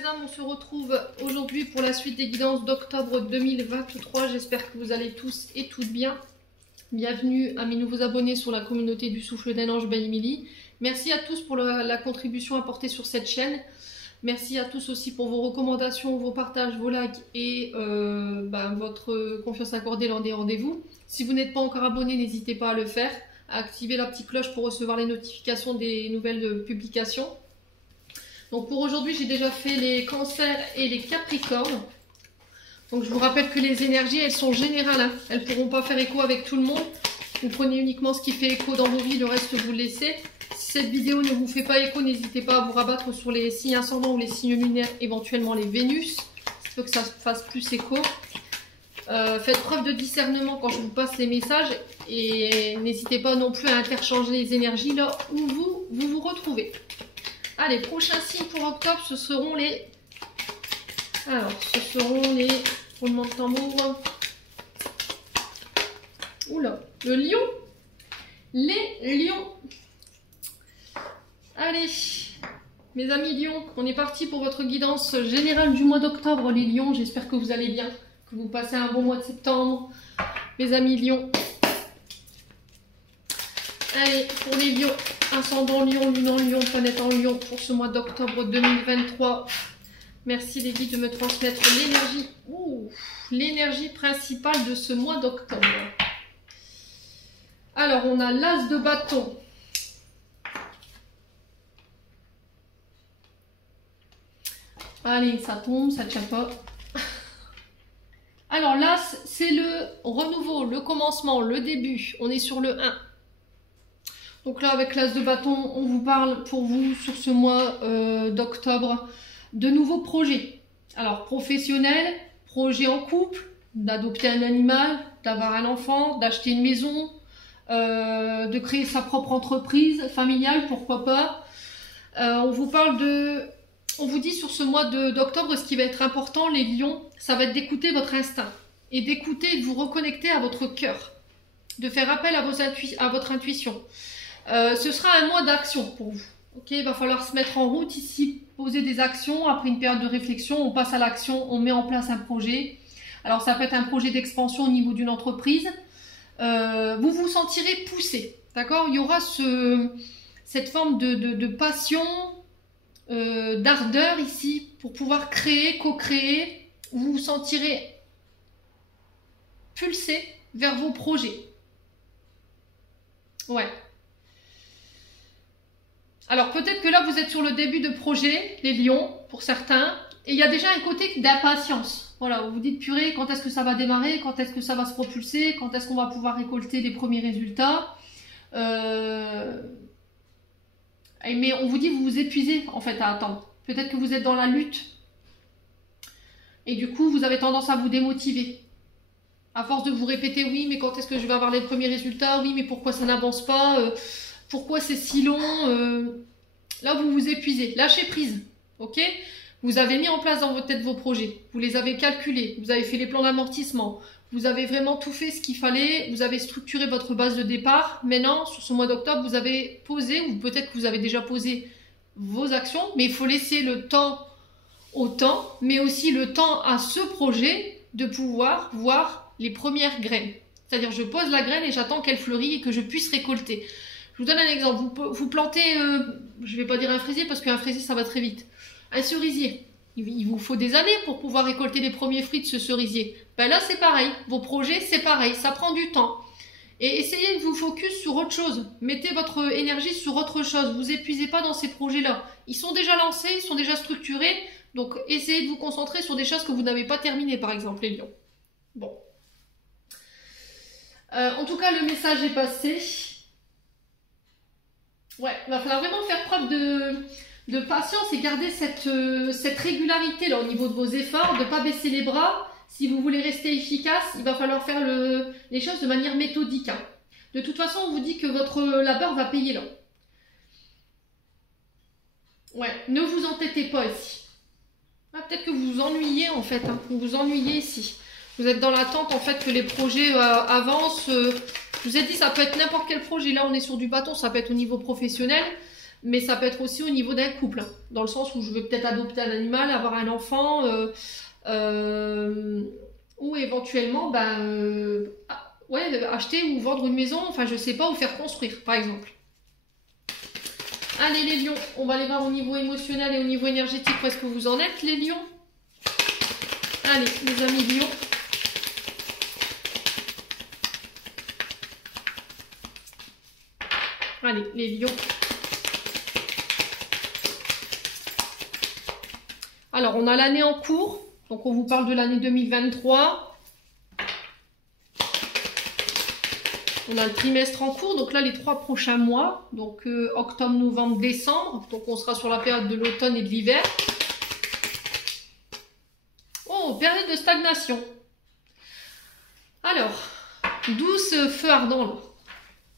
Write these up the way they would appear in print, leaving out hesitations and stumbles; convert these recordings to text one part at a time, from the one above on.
belles âmes, on se retrouve aujourd'hui pour la suite des guidances d'octobre 2023. J'espère que vous allez tous et toutes bien. Bienvenue à mes nouveaux abonnés sur la communauté du souffle d'un ange by Emily. Merci à tous pour la contribution apportée sur cette chaîne. Merci à tous aussi pour vos recommandations, vos partages, vos likes et votre confiance accordée lors des rendez-vous. Si vous n'êtes pas encore abonné, n'hésitez pas à le faire, à activer la petite cloche pour recevoir les notifications des nouvelles publications. Donc pour aujourd'hui, j'ai déjà fait les cancers et les capricornes. Donc je vous rappelle que les énergies, elles sont générales, hein. Elles ne pourront pas faire écho avec tout le monde. Vous prenez uniquement ce qui fait écho dans vos vies, le reste vous le laissez. Si cette vidéo ne vous fait pas écho, n'hésitez pas à vous rabattre sur les signes ascendants ou les signes lunaires, éventuellement les Vénus, s'il faut que ça fasse plus écho. Faites preuve de discernement quand je vous passe les messages et n'hésitez pas non plus à interchanger les énergies là où vous vous retrouvez. Allez, prochains signes pour octobre, ce seront les... Alors, ce seront les roulements de tambour. Oula, le lion. Les lions. Allez, mes amis lions, on est parti pour votre guidance générale du mois d'octobre, les lions. J'espère que vous allez bien, que vous passez un bon mois de septembre. Mes amis lions. Allez, pour les lions, ascendant lion, lune en lion, planète en lion, pour ce mois d'octobre 2023. Merci les guides de me transmettre l'énergie. L'énergie principale de ce mois d'octobre. Alors, on a l'as de bâton. Allez, ça tombe, ça ne tient pas. Alors, l'as, c'est le renouveau, le commencement, le début. On est sur le 1. Donc là, avec l'as de bâton, on vous parle pour vous sur ce mois d'octobre de nouveaux projets. Alors, professionnels, projets en couple, d'adopter un animal, d'avoir un enfant, d'acheter une maison, de créer sa propre entreprise familiale, pourquoi pas. On vous parle de... On vous dit sur ce mois d'octobre, ce qui va être important, les lions, ça va être d'écouter votre instinct et d'écouter et de vous reconnecter à votre cœur, de faire appel à votre intuition. Ce sera un mois d'action pour vous. Ok, il va falloir se mettre en route ici, poser des actions. Après une période de réflexion, on passe à l'action, on met en place un projet. Alors ça peut être un projet d'expansion au niveau d'une entreprise. Vous vous sentirez poussé, d'accord? Il y aura cette forme de passion, d'ardeur ici pour pouvoir créer, co-créer. Vous vous sentirez pulsé vers vos projets. Ouais. Alors peut-être que là vous êtes sur le début de projet, les lions, pour certains, et il y a déjà un côté d'impatience. Voilà, vous vous dites purée, quand est-ce que ça va démarrer, quand est-ce que ça va se propulser, quand est-ce qu'on va pouvoir récolter les premiers résultats. Mais on vous dit vous vous épuisez en fait à attendre. Peut-être que vous êtes dans la lutte et du coup vous avez tendance à vous démotiver. À force de vous répéter oui mais quand est-ce que je vais avoir les premiers résultats, oui mais pourquoi ça n'avance pas, pourquoi c'est si long, là vous vous épuisez, lâchez prise, ok? Vous avez mis en place dans votre tête vos projets, vous les avez calculés, vous avez fait les plans d'amortissement, vous avez vraiment tout fait ce qu'il fallait, vous avez structuré votre base de départ. Maintenant, sur ce mois d'octobre, vous avez posé, ou peut-être que vous avez déjà posé vos actions, mais il faut laisser le temps au temps, mais aussi le temps à ce projet de pouvoir voir les premières graines. C'est-à-dire, je pose la graine et j'attends qu'elle fleurisse et que je puisse récolter. Je vous donne un exemple. Vous plantez, je ne vais pas dire un fraisier parce qu'un fraisier, ça va très vite. Un cerisier. Il vous faut des années pour pouvoir récolter les premiers fruits de ce cerisier. Ben là, c'est pareil. Vos projets, c'est pareil. Ça prend du temps. Et essayez de vous focus sur autre chose. Mettez votre énergie sur autre chose. Vous épuisez pas dans ces projets-là. Ils sont déjà lancés, ils sont déjà structurés. Donc, essayez de vous concentrer sur des choses que vous n'avez pas terminées, par exemple, les lions. Bon. En tout cas, le message est passé. Ouais, il va falloir vraiment faire preuve de patience et garder cette régularité là au niveau de vos efforts, de ne pas baisser les bras. Si vous voulez rester efficace, il va falloir faire les choses de manière méthodique. Hein. De toute façon, on vous dit que votre labeur va payer là. Ouais, ne vous entêtez pas ici. Ah, peut-être que vous vous ennuyez en fait, hein. Vous vous ennuyez ici. Vous êtes dans l'attente en fait que les projets avancent. Je vous ai dit, ça peut être n'importe quel projet. Là, on est sur du bâton, ça peut être au niveau professionnel. mais ça peut être aussi au niveau d'un couple, hein, dans le sens où je veux peut-être adopter un animal, avoir un enfant, ou éventuellement ouais, acheter ou vendre une maison, enfin je sais pas, ou faire construire par exemple. Allez les lions, on va aller voir au niveau émotionnel et au niveau énergétique où est-ce que vous en êtes les lions. Allez les amis lions. Allez les lions. Alors on a l'année en cours, donc on vous parle de l'année 2023. On a le trimestre en cours, donc là les 3 prochains mois, donc octobre, novembre, décembre, donc on sera sur la période de l'automne et de l'hiver. Oh, période de stagnation. Alors, douce feu ardent,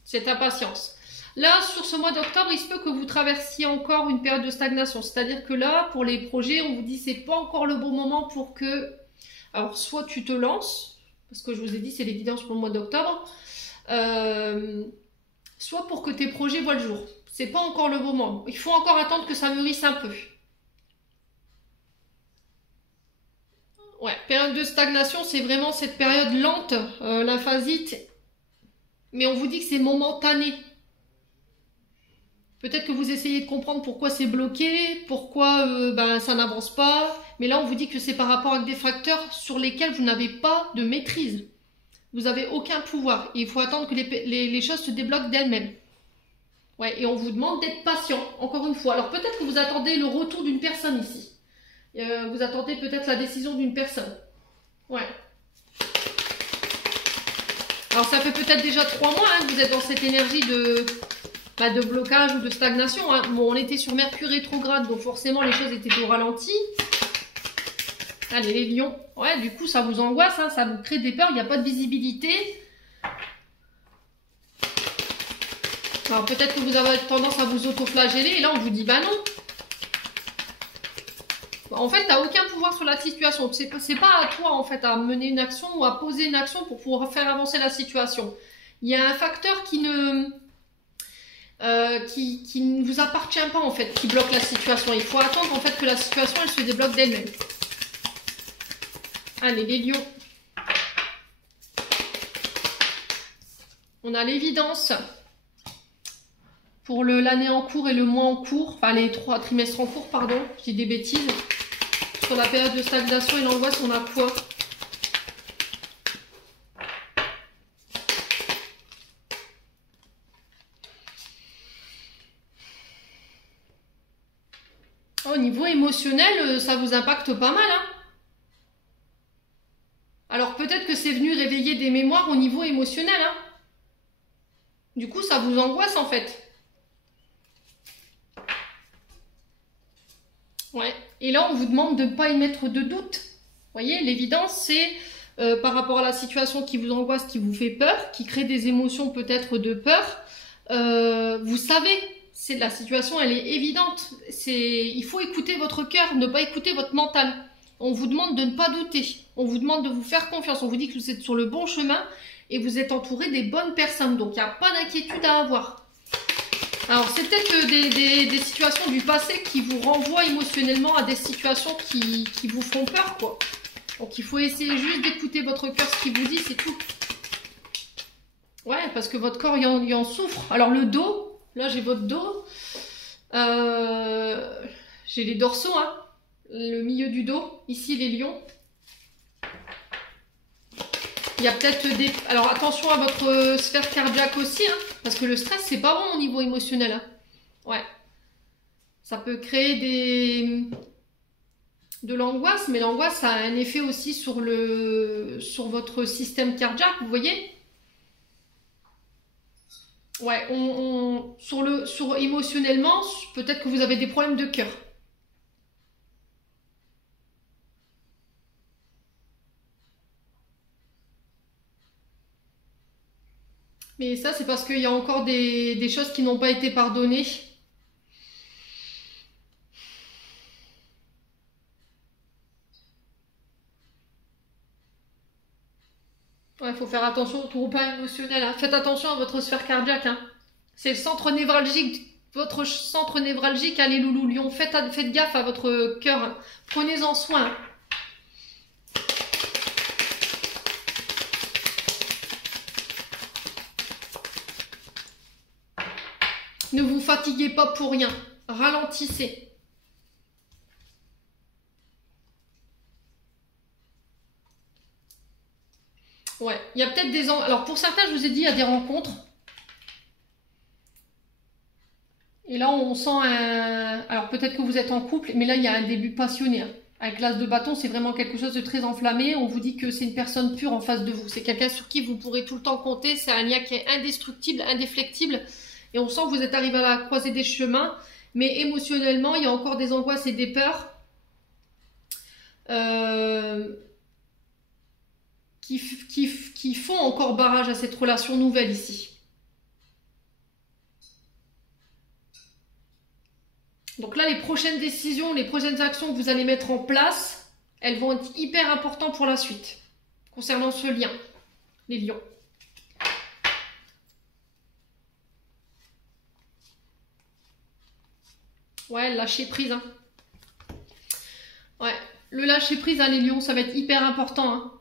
cette impatience. Là, sur ce mois d'octobre, il se peut que vous traversiez encore une période de stagnation, c'est-à-dire que là, pour les projets, on vous dit c'est pas encore le bon moment pour que... Alors, soit tu te lances, parce que je vous ai dit c'est l'évidence pour le mois d'octobre, soit pour que tes projets voient le jour. C'est pas encore le moment. Il faut encore attendre que ça mûrisse un peu. Ouais, période de stagnation, c'est vraiment cette période lente, lymphasite. Mais on vous dit que c'est momentané. Peut-être que vous essayez de comprendre pourquoi c'est bloqué, pourquoi ça n'avance pas. Mais là, on vous dit que c'est par rapport à des facteurs sur lesquels vous n'avez pas de maîtrise. Vous n'avez aucun pouvoir. Il faut attendre que les choses se débloquent d'elles-mêmes. Ouais, et on vous demande d'être patient, encore une fois. Alors peut-être que vous attendez le retour d'une personne ici. Vous attendez peut-être la décision d'une personne. Ouais. Alors ça fait peut-être déjà 3 mois hein, que vous êtes dans cette énergie de blocage ou de stagnation. Hein. Bon, on était sur Mercure rétrograde, donc forcément les choses étaient au ralenti. Allez les lions, ouais du coup ça vous angoisse, hein, ça vous crée des peurs, il n'y a pas de visibilité. Alors peut-être que vous avez tendance à vous auto-flageller et là on vous dit bah non. En fait tu n'as aucun pouvoir sur la situation, c'est pas à toi en fait à mener une action ou à poser une action pour pouvoir faire avancer la situation. Il y a un facteur qui ne vous appartient pas en fait, qui bloque la situation. Il faut attendre en fait que la situation elle se débloque d'elle-même. Allez, les lions. On a l'évidence pour l'année en cours et le mois en cours, enfin les 3 trimestres en cours, pardon, je dis des bêtises. Sur la période de stagnation et l'angoisse, on a quoi? Au niveau émotionnel, ça vous impacte pas mal, hein? Alors peut-être que c'est venu réveiller des mémoires au niveau émotionnel. Hein. Du coup, ça vous angoisse en fait. Ouais. Et là, on vous demande de ne pas y mettre de doute. Vous voyez, l'évidence, c'est par rapport à la situation qui vous angoisse, qui vous fait peur, qui crée des émotions peut-être de peur. Vous savez, la situation, elle est évidente. Il faut écouter votre cœur, ne pas écouter votre mental. On vous demande de ne pas douter. On vous demande de vous faire confiance. On vous dit que vous êtes sur le bon chemin et vous êtes entouré des bonnes personnes. Donc, il n'y a pas d'inquiétude à avoir. Alors, c'est peut-être des situations du passé qui vous renvoient émotionnellement à des situations qui vous font peur, quoi. Donc, il faut essayer juste d'écouter votre cœur, ce qu'il vous dit, c'est tout. Ouais, parce que votre corps, il en souffre. Alors, le dos, là, j'ai votre dos. J'ai les dorsaux, hein. Le milieu du dos, ici les lions. Il y a peut-être des... Alors attention à votre sphère cardiaque aussi, hein, parce que le stress, c'est pas bon au niveau émotionnel. Hein. Ouais. Ça peut créer de l'angoisse, mais l'angoisse, ça a un effet aussi sur votre système cardiaque, vous voyez? Ouais, sur émotionnellement, peut-être que vous avez des problèmes de cœur. Mais ça, c'est parce qu'il y a encore des choses qui n'ont pas été pardonnées. Ouais, il faut faire attention au trouble émotionnel. Hein. Faites attention à votre sphère cardiaque. Hein. C'est le centre névralgique. votre centre névralgique. Allez, loulou lion, faites gaffe à votre cœur. Prenez-en soin. Ne vous fatiguez pas pour rien. Ralentissez. Ouais, il y a peut-être des... Alors, pour certains, je vous ai dit, il y a des rencontres. Et là, on sent un... Alors, peut-être que vous êtes en couple, mais là, il y a un début passionné. Avec l'as de bâton, c'est vraiment quelque chose de très enflammé. On vous dit que c'est une personne pure en face de vous. C'est quelqu'un sur qui vous pourrez tout le temps compter. C'est un lien qui est indestructible, indéflectible. Et on sent que vous êtes arrivé à la croisée des chemins. Mais émotionnellement, il y a encore des angoisses et des peurs. Qui font encore barrage à cette relation nouvelle ici. Donc là, les prochaines décisions, les prochaines actions que vous allez mettre en place, elles vont être hyper importantes pour la suite, concernant ce lien, les lions. Ouais, lâcher prise. Hein. Ouais, le lâcher prise, hein, les lions, ça va être hyper important. Hein.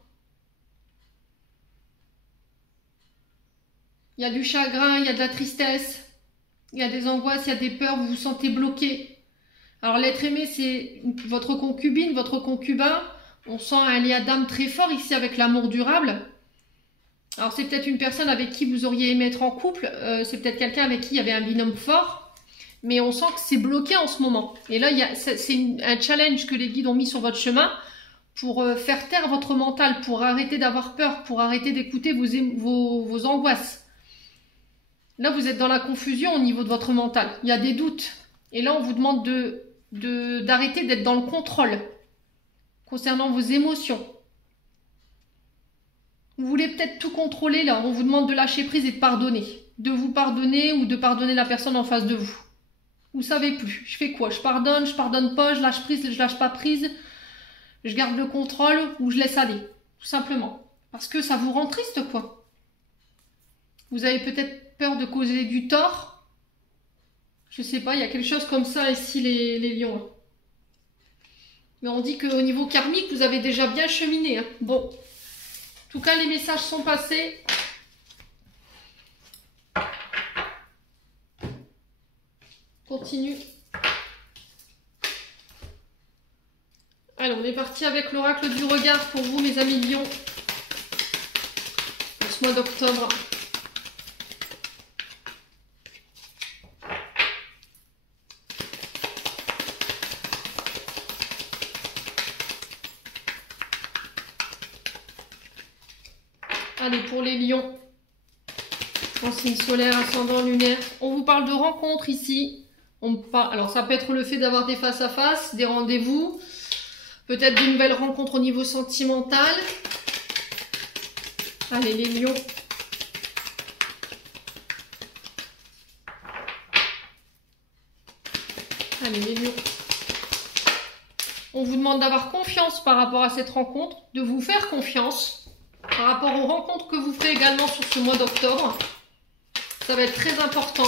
Il y a du chagrin, il y a de la tristesse, il y a des angoisses, il y a des peurs, vous vous sentez bloqué. Alors l'être aimé, c'est votre concubine, votre concubin. On sent un lien d'âme très fort ici avec l'amour durable. Alors c'est peut-être une personne avec qui vous auriez aimé être en couple. C'est peut-être quelqu'un avec qui il y avait un binôme fort. Mais on sent que c'est bloqué en ce moment. Et là, c'est un challenge que les guides ont mis sur votre chemin pour faire taire votre mental, pour arrêter d'avoir peur, pour arrêter d'écouter vos angoisses. Là, vous êtes dans la confusion au niveau de votre mental. Il y a des doutes. Et là, on vous demande d'arrêter d'être dans le contrôle concernant vos émotions. Vous voulez peut-être tout contrôler, là. On vous demande de lâcher prise et de pardonner. De vous pardonner ou de pardonner la personne en face de vous. Vous savez plus. Je fais quoi? Je pardonne pas, je lâche prise, je lâche pas prise. Je garde le contrôle ou je laisse aller. Tout simplement. Parce que ça vous rend triste, quoi. Vous avez peut-être peur de causer du tort. Je sais pas, il y a quelque chose comme ça ici, les lions. Mais on dit qu'au niveau karmique, vous avez déjà bien cheminé. Hein. Bon. En tout cas, les messages sont passés. Continue. Allez, on est parti avec l'oracle du regard pour vous, mes amis lions. Pour ce mois d'octobre. Allez, pour les lions, en signe solaire, ascendant, lunaire, on vous parle de rencontres ici. Alors, ça peut être le fait d'avoir des face-à-face, des rendez-vous, peut-être de nouvelles rencontres au niveau sentimental. Allez, les lions. Allez, les lions. On vous demande d'avoir confiance par rapport à cette rencontre, de vous faire confiance. Par rapport aux rencontres que vous ferez également sur ce mois d'octobre, ça va être très important.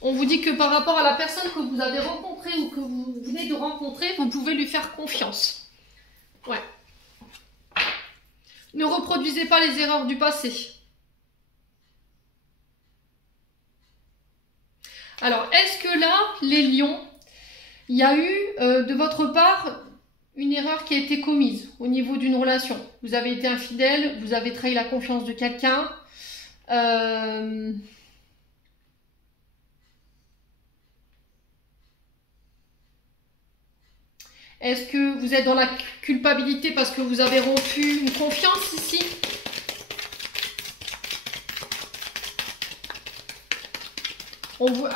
On vous dit que par rapport à la personne que vous avez rencontrée ou que vous venez de rencontrer, vous pouvez lui faire confiance. Ouais. Ne reproduisez pas les erreurs du passé. Alors, est-ce que là, les lions, il y a eu de votre part une erreur qui a été commise au niveau d'une relation? Vous avez été infidèle, vous avez trahi la confiance de quelqu'un. Est-ce que vous êtes dans la culpabilité parce que vous avez rompu une confiance ici?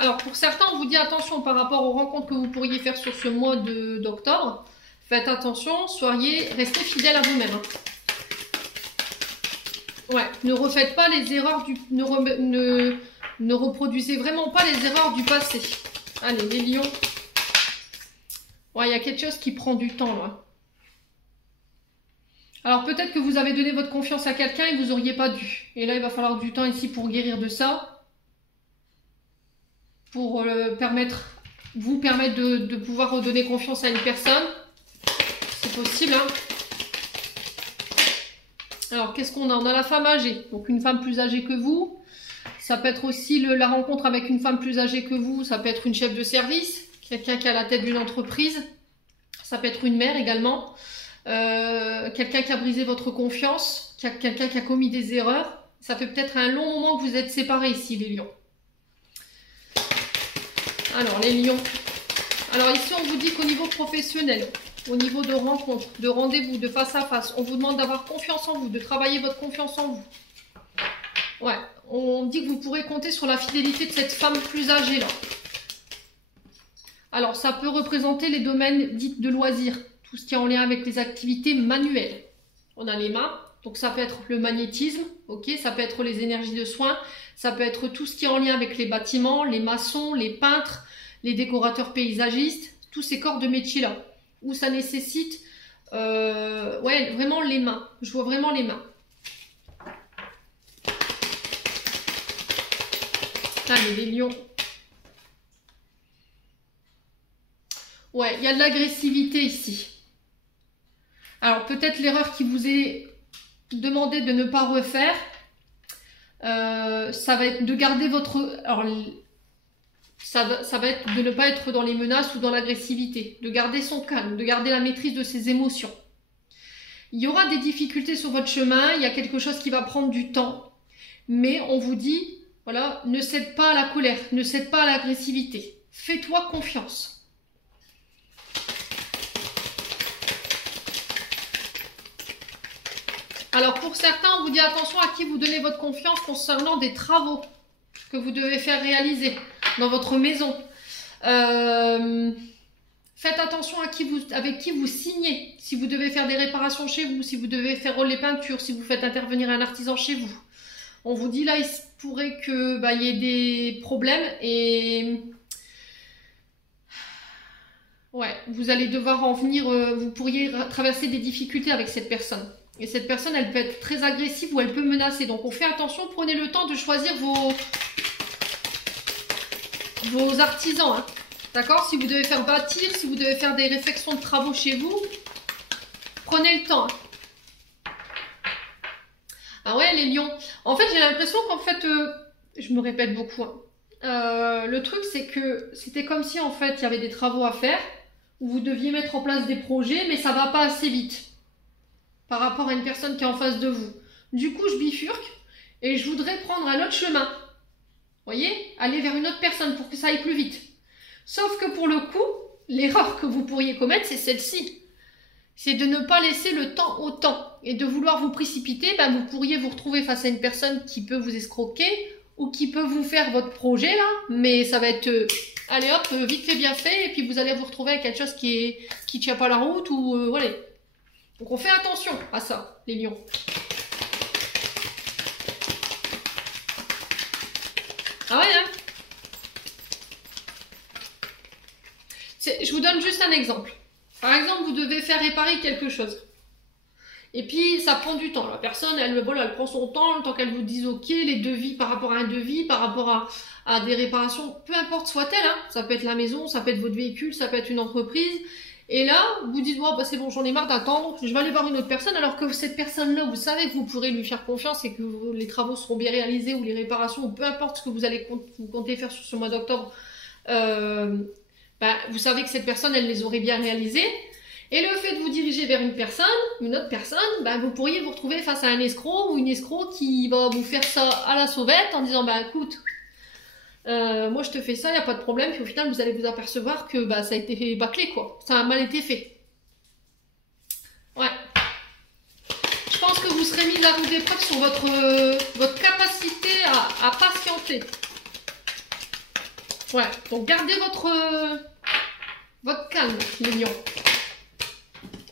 Alors pour certains, on vous dit attention par rapport aux rencontres que vous pourriez faire sur ce mois d'octobre. Faites attention, restez fidèle à vous-même. Hein. Ouais, ne refaites pas les erreurs ne reproduisez vraiment pas les erreurs du passé. Allez, les lions. Ouais, il y a quelque chose qui prend du temps, là. Alors peut-être que vous avez donné votre confiance à quelqu'un et que vous n'auriez pas dû. Et là, il va falloir du temps ici pour guérir de ça. pour vous permettre de pouvoir redonner confiance à une personne. C'est possible, hein. Alors, qu'est-ce qu'on a? On a la femme âgée, donc une femme plus âgée que vous. Ça peut être aussi la rencontre avec une femme plus âgée que vous. Ça peut être une chef de service, quelqu'un qui est à la tête d'une entreprise. Ça peut être une mère également. Quelqu'un qui a brisé votre confiance, quelqu'un qui a commis des erreurs. Ça fait peut-être un long moment que vous êtes séparés ici, les lions. Alors, les lions. Alors ici, on vous dit qu'au niveau professionnel, au niveau de rencontre, de rendez-vous, de face à face, on vous demande d'avoir confiance en vous, de travailler votre confiance en vous. Ouais, on dit que vous pourrez compter sur la fidélité de cette femme plus âgée là. Alors, ça peut représenter les domaines dits de loisirs, tout ce qui est en lien avec les activités manuelles. On a les mains, donc ça peut être le magnétisme, ok, ça peut être les énergies de soins, ça peut être tout ce qui est en lien avec les bâtiments, les maçons, les peintres, les décorateurs paysagistes, tous ces corps de métier là, où ça nécessite, ouais, vraiment les mains. Je vois vraiment les mains. Allez, les lions. Ouais, il y a de l'agressivité ici. Alors, peut-être l'erreur qui vous est demandée de ne pas refaire, ça va être de garder votre... Alors, ça va être de ne pas être dans les menaces ou dans l'agressivité, de garder son calme, de garder la maîtrise de ses émotions. Il y aura des difficultés sur votre chemin, il y a quelque chose qui va prendre du temps, mais on vous dit, voilà, ne cède pas à la colère, ne cède pas à l'agressivité. Fais-toi confiance. Alors pour certains, on vous dit attention à qui vous donnez votre confiance concernant des travaux que vous devez faire réaliser dans votre maison. Faites attention avec qui vous signez. Si vous devez faire des réparations chez vous, si vous devez faire les peintures, si vous faites intervenir un artisan chez vous. On vous dit là, il se pourrait que y ait des problèmes et ouais, vous allez devoir en venir, vous pourriez traverser des difficultés avec cette personne. Et cette personne, elle peut être très agressive ou elle peut menacer. Donc on fait attention, prenez le temps de choisir vos artisans. Hein. D'accord? Si vous devez faire bâtir, si vous devez faire des réfections de travaux chez vous, prenez le temps. Hein. Ah ouais, les lions. En fait, j'ai l'impression qu'en fait, je me répète beaucoup. Hein. Le truc, c'est que c'était comme si en fait, il y avait des travaux à faire, où vous deviez mettre en place des projets, mais ça va pas assez vite par rapport à une personne qui est en face de vous. Du coup, je bifurque et je voudrais prendre un autre chemin. Vous voyez? Aller vers une autre personne pour que ça aille plus vite. Sauf que pour le coup, l'erreur que vous pourriez commettre, c'est celle-ci. C'est de ne pas laisser le temps au temps et de vouloir vous précipiter. Vous pourriez vous retrouver face à une personne qui peut vous escroquer ou qui peut vous faire votre projet là, mais ça va être allez hop, vite fait bien fait, et puis vous allez vous retrouver avec quelque chose qui tient pas la route ou voilà. Donc on fait attention à ça, les lions. Ah ouais, hein. Je vous donne juste un exemple. Par exemple, vous devez faire réparer quelque chose. Et puis, ça prend du temps. La personne, elle prend son temps, le temps qu'elle vous dise OK, les devis par rapport à un devis, par rapport à des réparations, peu importe soit-elle. Hein. Ça peut être la maison, ça peut être votre véhicule, ça peut être une entreprise. Et là, vous dites, oh, c'est bon, j'en ai marre d'attendre, je vais aller voir une autre personne, alors que cette personne-là, vous savez que vous pourrez lui faire confiance et que les travaux seront bien réalisés ou les réparations, ou peu importe ce que vous comptez faire sur ce mois d'octobre, vous savez que cette personne, elle les aurait bien réalisés. Et le fait de vous diriger vers une autre personne, vous pourriez vous retrouver face à un escroc ou une escroc qui va vous faire ça à la sauvette en disant, écoute, moi je te fais ça, il n'y a pas de problème, puis au final vous allez vous apercevoir que ça a été bâclé, quoi. Ça a mal été fait. Ouais. Je pense que vous serez mis à rude épreuve sur votre capacité à patienter. Ouais, donc gardez votre calme, les lions.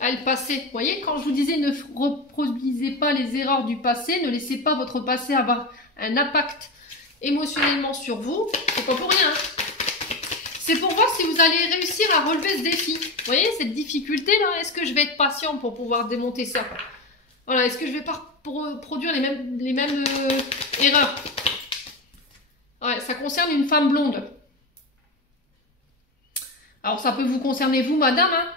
À le passé. Vous voyez, quand je vous disais ne reproduisez pas les erreurs du passé, ne laissez pas votre passé avoir un impact émotionnellement sur vous, c'est pas pour rien. C'est pour voir si vous allez réussir à relever ce défi. Vous voyez, cette difficulté là, est-ce que je vais être patient pour pouvoir démonter ça? Voilà, est-ce que je vais pas produire les mêmes erreurs? Ouais, ça concerne une femme blonde. Alors ça peut vous concerner vous, madame, hein?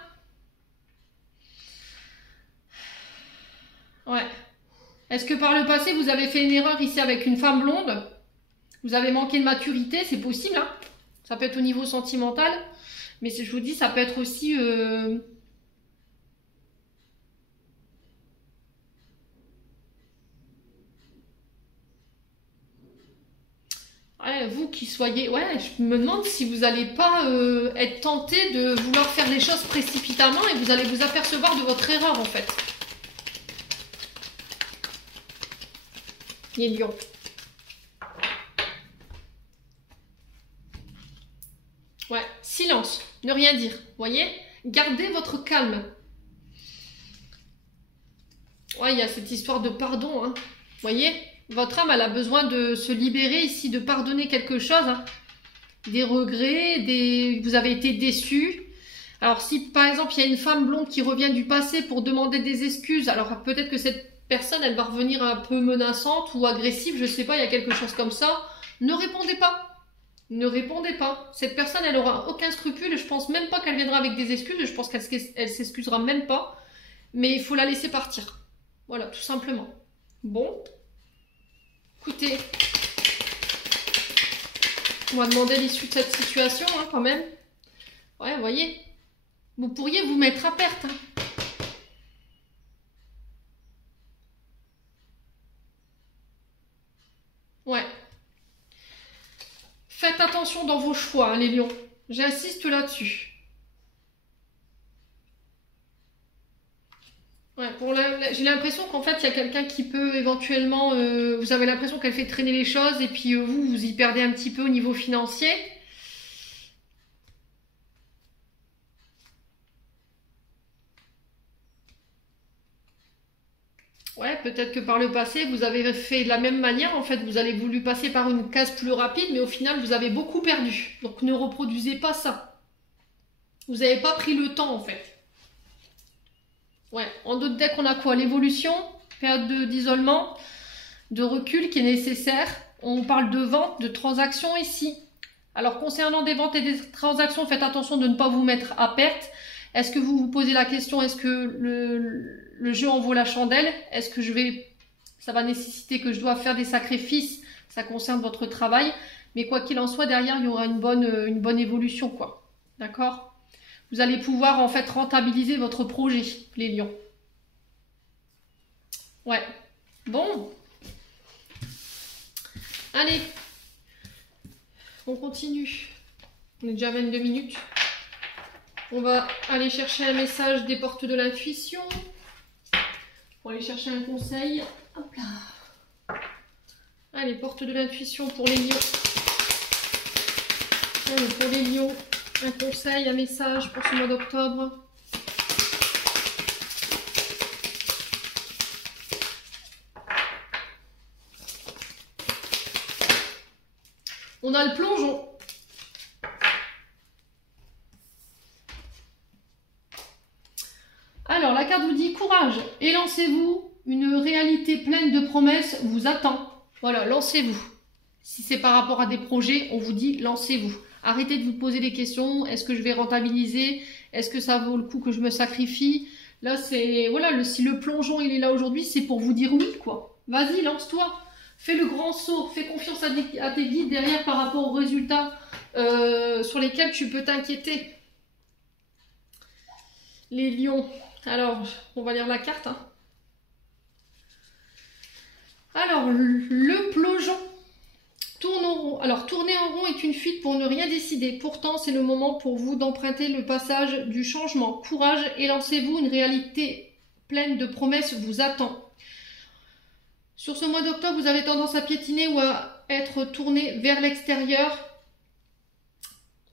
Ouais. Est-ce que par le passé, vous avez fait une erreur ici avec une femme blonde? Vous avez manqué de maturité, c'est possible, hein? Ça peut être au niveau sentimental, mais je vous dis, ça peut être aussi... Ouais, vous qui soyez... Ouais, je me demande si vous n'allez pas être tenté de vouloir faire les choses précipitamment et vous allez vous apercevoir de votre erreur, en fait. Les lions. Ouais, silence, ne rien dire, voyez? Gardez votre calme. Ouais, il y a cette histoire de pardon, hein. Voyez? Votre âme, elle a besoin de se libérer ici, de pardonner quelque chose, hein. Des regrets, vous avez été déçus. Alors si par exemple il y a une femme blonde qui revient du passé pour demander des excuses, alors peut-être que cette personne, elle va revenir un peu menaçante ou agressive, je sais pas, il y a quelque chose comme ça. Ne répondez pas. Ne répondez pas. Cette personne, elle aura aucun scrupule. Je pense même pas qu'elle viendra avec des excuses. Je pense qu'elle s'excusera même pas. Mais il faut la laisser partir. Voilà, tout simplement. Bon. Écoutez. On va demander l'issue de cette situation, hein, quand même. Ouais, vous voyez. Vous pourriez vous mettre à perte, hein. Ouais. Faites attention dans vos choix, hein, les lions. J'insiste là-dessus. Ouais, j'ai l'impression qu'en fait, il y a quelqu'un qui peut éventuellement... vous avez l'impression qu'elle fait traîner les choses et puis vous y perdez un petit peu au niveau financier. Ouais, peut-être que par le passé, vous avez fait de la même manière. En fait, vous avez voulu passer par une case plus rapide, mais au final, vous avez beaucoup perdu. Donc, ne reproduisez pas ça. Vous n'avez pas pris le temps, en fait. Ouais, en d'autres decks, on a quoi? L'évolution, période d'isolement, de recul qui est nécessaire. On parle de vente, de transactions ici. Alors, concernant des ventes et des transactions, faites attention de ne pas vous mettre à perte. Est-ce que vous vous posez la question, est-ce que le jeu en vaut la chandelle? Est-ce que ça va nécessiter que je dois faire des sacrifices? Ça concerne votre travail. Mais quoi qu'il en soit, derrière, il y aura une bonne évolution, quoi. D'accord? Vous allez pouvoir, en fait, rentabiliser votre projet, les lions. Ouais. Bon. Allez. On continue. On est déjà à 22 minutes. On va aller chercher un message des portes de l'intuition. On va aller chercher un conseil. Hop là. Allez, portes de l'intuition pour les lions. Allez, pour les lions, un conseil, un message pour ce mois d'octobre. On a le plongeon. Alors, la carte vous dit courage et lancez-vous. Une réalité pleine de promesses vous attend. Voilà, lancez-vous. Si c'est par rapport à des projets, on vous dit lancez-vous. Arrêtez de vous poser des questions. Est-ce que je vais rentabiliser? Est-ce que ça vaut le coup que je me sacrifie? Là, c'est... Voilà, si le plongeon, il est là aujourd'hui, c'est pour vous dire oui, quoi. Vas-y, lance-toi. Fais le grand saut. Fais confiance à tes guides derrière par rapport aux résultats sur lesquels tu peux t'inquiéter. Les lions. Alors, on va lire la carte. Hein. Alors, le plongeon. Tourne en rond. Alors, tourner en rond est une fuite pour ne rien décider. Pourtant, c'est le moment pour vous d'emprunter le passage du changement. Courage et lancez-vous. Une réalité pleine de promesses vous attend. Sur ce mois d'octobre, vous avez tendance à piétiner ou à être tourné vers l'extérieur,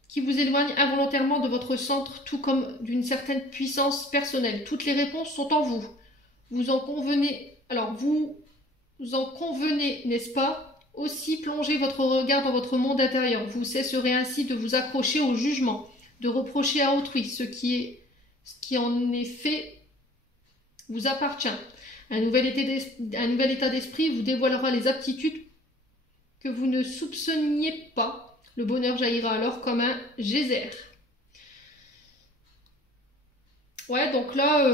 qui vous éloigne involontairement de votre centre, tout comme d'une certaine puissance personnelle. Toutes les réponses sont en vous. Vous en convenez, alors vous en convenez, n'est-ce pas? Aussi plongez votre regard dans votre monde intérieur. Vous cesserez ainsi de vous accrocher au jugement, de reprocher à autrui ce qui en effet vous appartient. Un nouvel état d'esprit vous dévoilera les aptitudes que vous ne soupçonniez pas. Le bonheur jaillira alors comme un geyser. Ouais, donc là,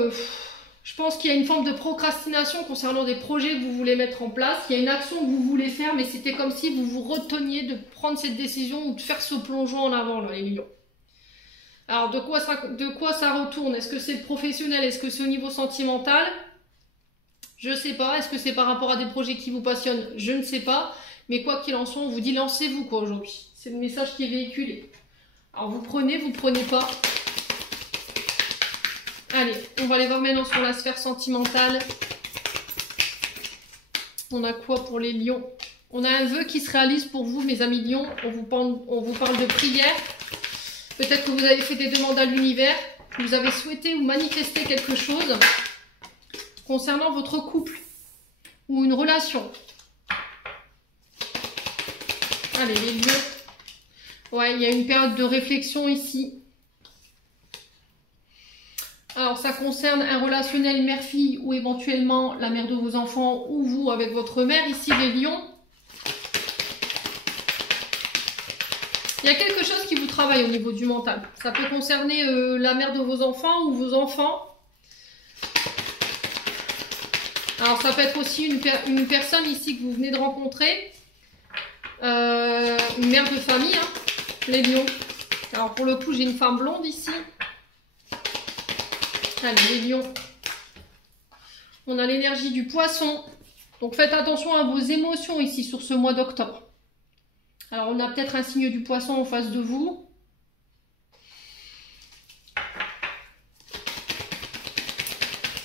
je pense qu'il y a une forme de procrastination concernant des projets que vous voulez mettre en place. Il y a une action que vous voulez faire, mais c'était comme si vous vous reteniez de prendre cette décision ou de faire ce plongeon en avant, là, les lions. Alors, de quoi ça retourne? Est-ce que c'est professionnel? Est-ce que c'est au niveau sentimental? Je sais pas. Est-ce que c'est par rapport à des projets qui vous passionnent? Je ne sais pas. Mais quoi qu'il en soit, on vous dit lancez-vous quoi aujourd'hui. C'est le message qui est véhiculé. Alors, vous prenez pas. Allez, on va aller voir maintenant sur la sphère sentimentale. On a quoi pour les lions? On a un vœu qui se réalise pour vous, mes amis lions. On vous parle de prière. Peut-être que vous avez fait des demandes à l'univers. Vous avez souhaité ou manifesté quelque chose concernant votre couple ou une relation. Allez, les lions. Ouais, il y a une période de réflexion ici. Alors, ça concerne un relationnel mère-fille ou éventuellement la mère de vos enfants ou vous avec votre mère. Ici, les lions. Il y a quelque chose qui vous travaille au niveau du mental. Ça peut concerner la mère de vos enfants ou vos enfants. Alors, ça peut être aussi une personne ici que vous venez de rencontrer. Une mère de famille, hein, les lions. Alors, pour le coup, j'ai une femme blonde ici. Allez, les lions. On a l'énergie du poisson. Donc, faites attention à vos émotions ici sur ce mois d'octobre. Alors, on a peut-être un signe du poisson en face de vous.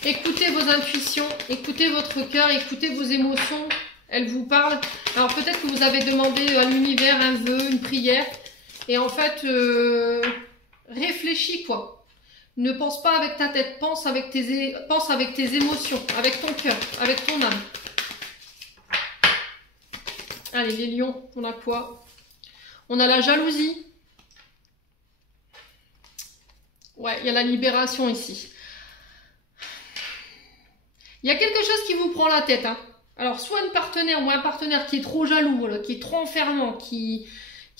Écoutez vos intuitions, écoutez votre cœur, écoutez vos émotions. Elles vous parlent. Alors, peut-être que vous avez demandé à l'univers un vœu, une prière. Et en fait, réfléchis quoi. Ne pense pas avec ta tête, pense avec tes émotions, avec ton cœur, avec ton âme. Allez, les lions, on a quoi? On a la jalousie. Ouais, il y a la libération ici. Il y a quelque chose qui vous prend la tête. Hein. Alors, soit une partenaire ou un partenaire qui est trop jaloux, voilà, qui est trop enfermant, qui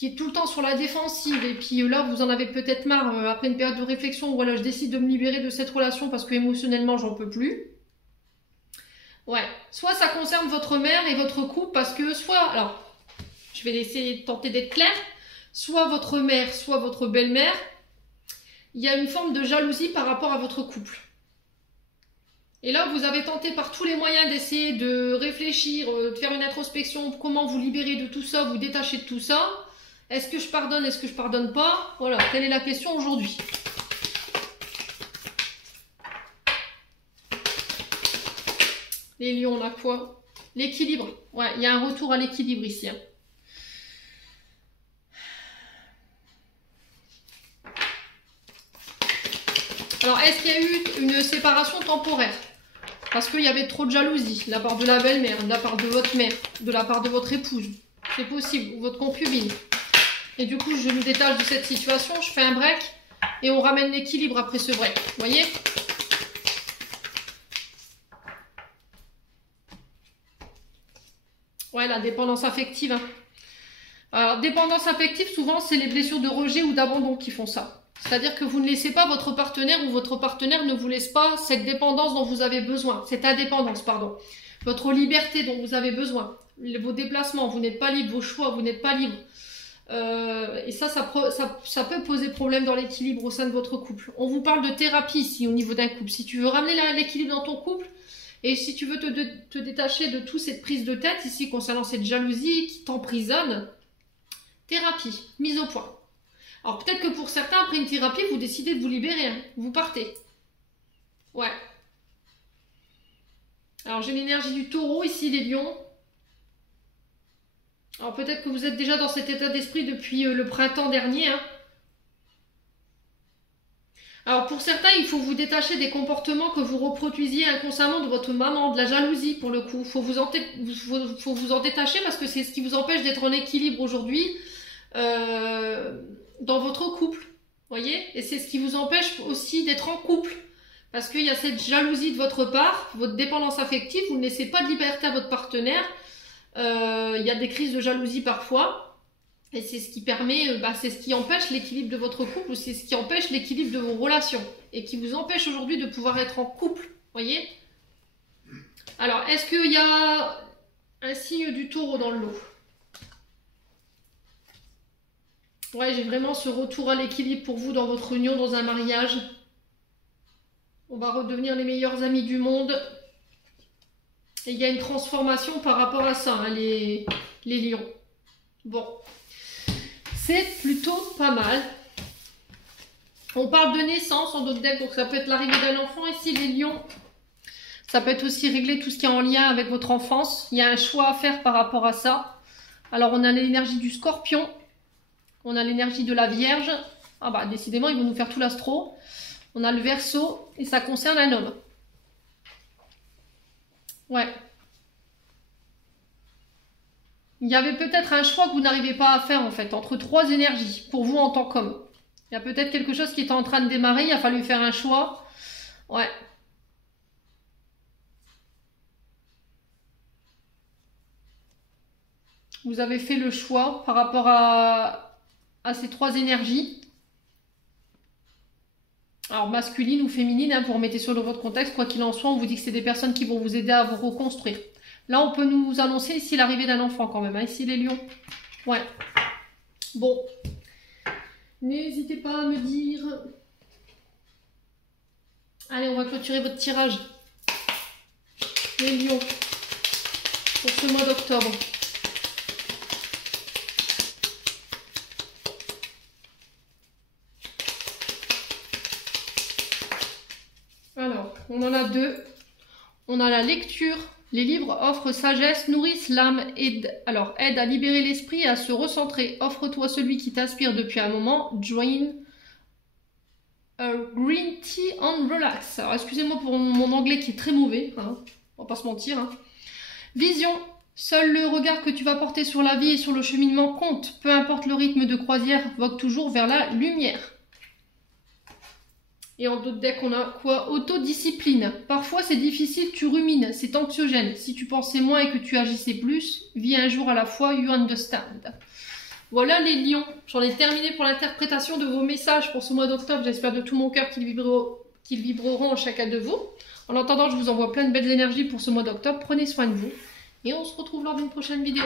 est tout le temps sur la défensive. Et puis là, vous en avez peut-être marre après une période de réflexion. Où, voilà, je décide de me libérer de cette relation parce que émotionnellement, j'en peux plus. Ouais, soit ça concerne votre mère et votre couple parce que soit, alors, je vais essayer de tenter d'être claire, soit votre mère, soit votre belle-mère, il y a une forme de jalousie par rapport à votre couple. Et là, vous avez tenté par tous les moyens d'essayer de réfléchir, de faire une introspection, comment vous libérer de tout ça, vous détacher de tout ça. Est-ce que je pardonne, est-ce que je pardonne pas? Voilà, telle est la question aujourd'hui. Les lions, on a quoi? L'équilibre. Ouais, il y a un retour à l'équilibre ici. Hein. Alors, est-ce qu'il y a eu une séparation temporaire? Parce qu'il y avait trop de jalousie de la part de la belle-mère, de la part de votre mère, de la part de votre épouse. C'est possible, ou votre concubine. Et du coup, je me détache de cette situation, je fais un break et on ramène l'équilibre après ce break. Vous voyez? Ouais, la dépendance affective. Hein. Alors, dépendance affective, souvent, c'est les blessures de rejet ou d'abandon qui font ça. C'est-à-dire que vous ne laissez pas votre partenaire ou votre partenaire ne vous laisse pas cette dépendance dont vous avez besoin, cette indépendance, pardon. Votre liberté dont vous avez besoin, vos déplacements, vous n'êtes pas libre, vos choix, vous n'êtes pas libre. Et ça peut poser problème dans l'équilibre au sein de votre couple. On vous parle de thérapie ici au niveau d'un couple. Si tu veux ramener l'équilibre dans ton couple et si tu veux te détacher de toute cette prise de tête ici concernant cette jalousie qui t'emprisonne, thérapie, mise au point. Alors peut-être que pour certains, après une thérapie, vous décidez de vous libérer, hein. Vous partez. Ouais. Alors j'ai l'énergie du taureau ici, les lions. Alors peut-être que vous êtes déjà dans cet état d'esprit depuis le printemps dernier. Hein. Alors pour certains, il faut vous détacher des comportements que vous reproduisiez inconsciemment de votre maman, de la jalousie pour le coup. Faut vous en détacher parce que c'est ce qui vous empêche d'être en équilibre aujourd'hui. Dans votre couple, voyez, et c'est ce qui vous empêche aussi d'être en couple, parce qu'il y a cette jalousie de votre part, votre dépendance affective, vous ne laissez pas de liberté à votre partenaire, il y a des crises de jalousie parfois, Et c'est ce qui permet, c'est ce qui empêche l'équilibre de votre couple, ou c'est ce qui empêche l'équilibre de vos relations. Et qui vous empêche aujourd'hui de pouvoir être en couple. Voyez? Alors, est-ce qu'il y a un signe du taureau dans le lot? Ouais, j'ai vraiment ce retour à l'équilibre pour vous dans votre union, dans un mariage. On va redevenir les meilleurs amis du monde. Et il y a une transformation par rapport à ça, hein, les lions. Bon. C'est plutôt pas mal. On parle de naissance en d'autres decks, donc ça peut être l'arrivée d'un enfant. Ici, les lions, ça peut être aussi régler tout ce qui est en lien avec votre enfance. Il y a un choix à faire par rapport à ça. Alors, on a l'énergie du scorpion. On a l'énergie de la vierge. Ah bah, décidément, ils vont nous faire tout l'astro. On a le verseau et ça concerne un homme. Ouais. Il y avait peut-être un choix que vous n'arrivez pas à faire en fait, entre trois énergies, pour vous en tant qu'homme. Il y a peut-être quelque chose qui est en train de démarrer, il a fallu faire un choix. Ouais. Vous avez fait le choix par rapport à ces trois énergies. Alors masculine ou féminine, hein, vous remettez sur votre contexte, quoi qu'il en soit, on vous dit que c'est des personnes qui vont vous aider à vous reconstruire. Là, on peut nous annoncer ici l'arrivée d'un enfant quand même, hein, ici les lions. Ouais. Bon. N'hésitez pas à me dire. Allez, on va clôturer votre tirage. Les lions. Pour ce mois d'octobre. Alors, on en a deux. On a la lecture. Les livres offrent sagesse, nourrissent l'âme, aide à libérer l'esprit et à se recentrer. Offre-toi celui qui t'inspire depuis un moment. Join a green tea and relax. Alors, excusez-moi pour mon anglais qui est très mauvais, hein, on va pas se mentir. Hein. Vision. Seul le regard que tu vas porter sur la vie et sur le cheminement compte. Peu importe le rythme de croisière, vogue toujours vers la lumière. Et en d'autres decks, on a quoi? Autodiscipline. Parfois, c'est difficile, tu rumines, c'est anxiogène. Si tu pensais moins et que tu agissais plus, vis un jour à la fois, you understand. Voilà les lions. J'en ai terminé pour l'interprétation de vos messages pour ce mois d'octobre. J'espère de tout mon cœur qu'ils vibreront en chacun de vous. En attendant, je vous envoie plein de belles énergies pour ce mois d'octobre. Prenez soin de vous. Et on se retrouve lors d'une prochaine vidéo.